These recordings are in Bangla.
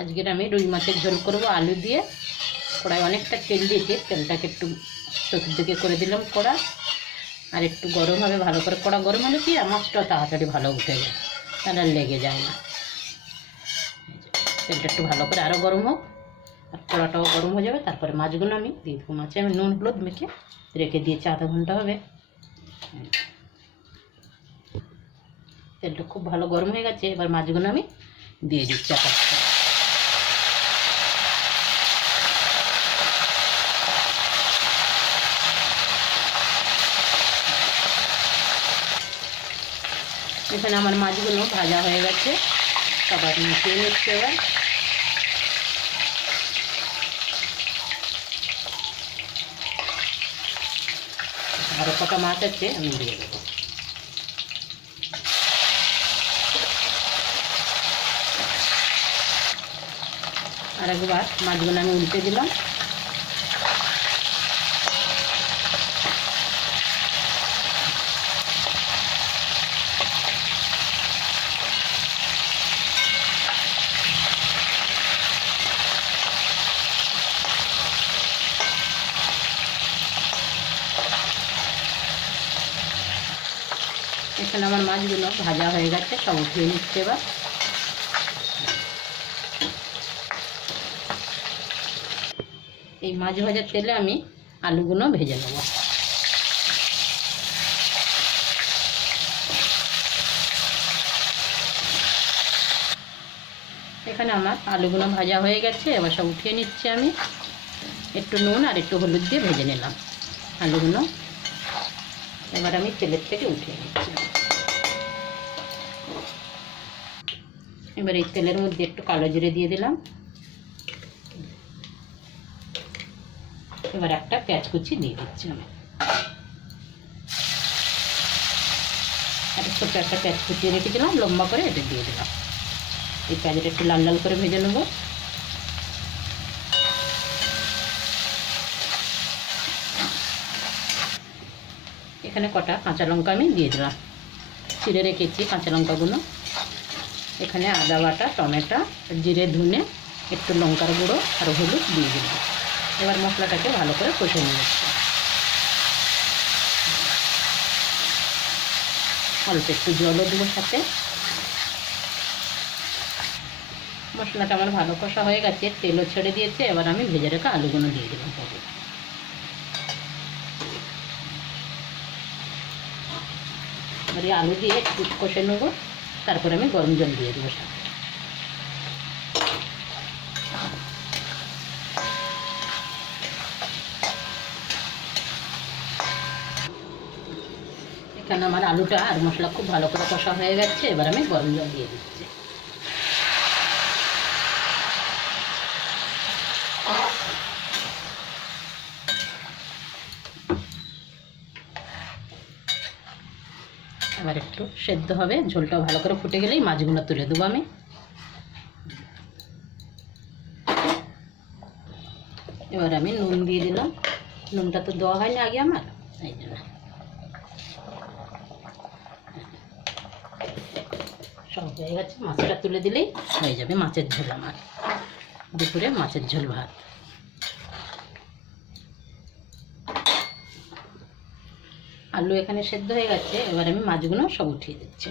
আজকের আমি রুই মাছের ঝোল করব আলু দিয়ে। কড়াই অনেকটা তেল দিয়েছি, তেলটাকে একটু চতুর্দিকে করে দিলাম কড়া, আর একটু গরম হবে ভালো করে। কড়া গরম হলে কি মাছটা তাড়াতাড়ি ভালো উঠে যায়, তাহলে লেগে যায় না। তেলটা একটু ভালো করে আরও গরম হোক, আর কড়াটাও গরম হয়ে যাবে। তারপরে মাছগুলো আমি দিয়ে দেবো। মাছে আমি নুন হলুদ মেখে রেখে দিয়েছি, আধা ঘন্টা হবে। তেলটা খুব ভালো গরম হয়ে গেছে, এবার মাছগুলো আমি দিয়ে দিচ্ছি আপাতত। এখানে আমার মাছগুলো ভাজা হয়ে গেছে, সবার মিশিয়ে নিচ্ছে। এবার আরও কটা মাছ আছে আমি দিয়ে দেবো। আর একবার মাছগুলো আমি উল্টে দিলাম। এখানে আমার মাছগুলো ভাজা হয়ে গেছে, সব উঠিয়ে নিচ্ছে। এবার এই মাছ ভাজার তেলে আমি আলুগুলো ভেজে নেব। এখানে আমার আলুগুলো ভাজা হয়ে গেছে, এবার সব উঠিয়ে নিচ্ছি আমি। একটু নুন আর একটু হলুদ দিয়ে ভেজে নিলাম আলুগুলো। এবার আমি তেলের থেকে উঠিয়ে নিচ্ছি। এবার এই তেলের মধ্যে একটু কালো জিরে দিয়ে দিলাম। এবার একটা পেঁয়াজ কুচি দিয়ে দিচ্ছি আমি, একটা ছোট্ট একটা পেঁয়াজ কুচিয়ে রেখেছিলাম লম্বা করে, এটা দিয়ে দিলাম। এই পেঁয়াজটা একটু লাল লাল করে ভেজে নেব। এখানে কটা কাঁচা লঙ্কা আমি দিয়ে দিলাম, চিড়ে রেখেছি কাঁচা লঙ্কাগুলো। এখানে আদা বাটা, টমেটো, জিরে, ধনে, একটু লঙ্কার গুঁড়ো আর হলুদ দিয়ে দিলাম। এবার মশলাটাকে ভালো করে কষে নিচ্ছি। অল্প একটু জলও দেবো সাথে। মশলাটা আমার ভালো কষা হয়ে গেছে, তেলও ছেড়ে দিয়েছে। এবার আমি ভেজে রাখা আলুগুলো দিয়ে দিলাম। এবার এই আলু দিয়ে একটু কষে নেবো, তারপরে আমি গরম জল দিয়ে দেবো সাথে। এখানে আমার আলুটা আর মশলা খুব ভালো করে কষা হয়ে গেছে, এবার আমি গরম জল দিয়ে দিচ্ছি। এবার একটু সেদ্ধ হবে, ঝোলটা ভালো করে ফুটে গেলেই মাছগুলো তুলে দেবো আমি। এবার আমি নুন দিয়ে দিলাম। নুনটা তো দেওয়া হয়নি আগে আমার, এই জন্য। সব হয়ে গেছে, মাছটা তুলে দিলেই হয়ে যাবে মাছের ঝোল আমার। দুপুরে মাছের ঝোল ভাত। আলু এখানে সেদ্ধ হয়ে গেছে, এবার আমি মাছগুলো সব উঠিয়ে দিচ্ছি।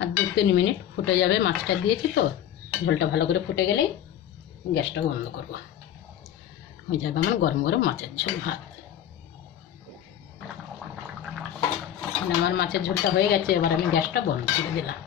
আর 2-3 মিনিট ফুটে যাবে, মাছটা দিয়েছি তো। ঝোলটা ভালো করে ফুটে গেলেই গ্যাসটা বন্ধ করব, হয়ে যাবে আমার গরম গরম মাছের ঝোল ভাত। আমার মাছের ঝোলটা হয়ে গেছে, এবার আমি গ্যাসটা বন্ধ করে দিলাম।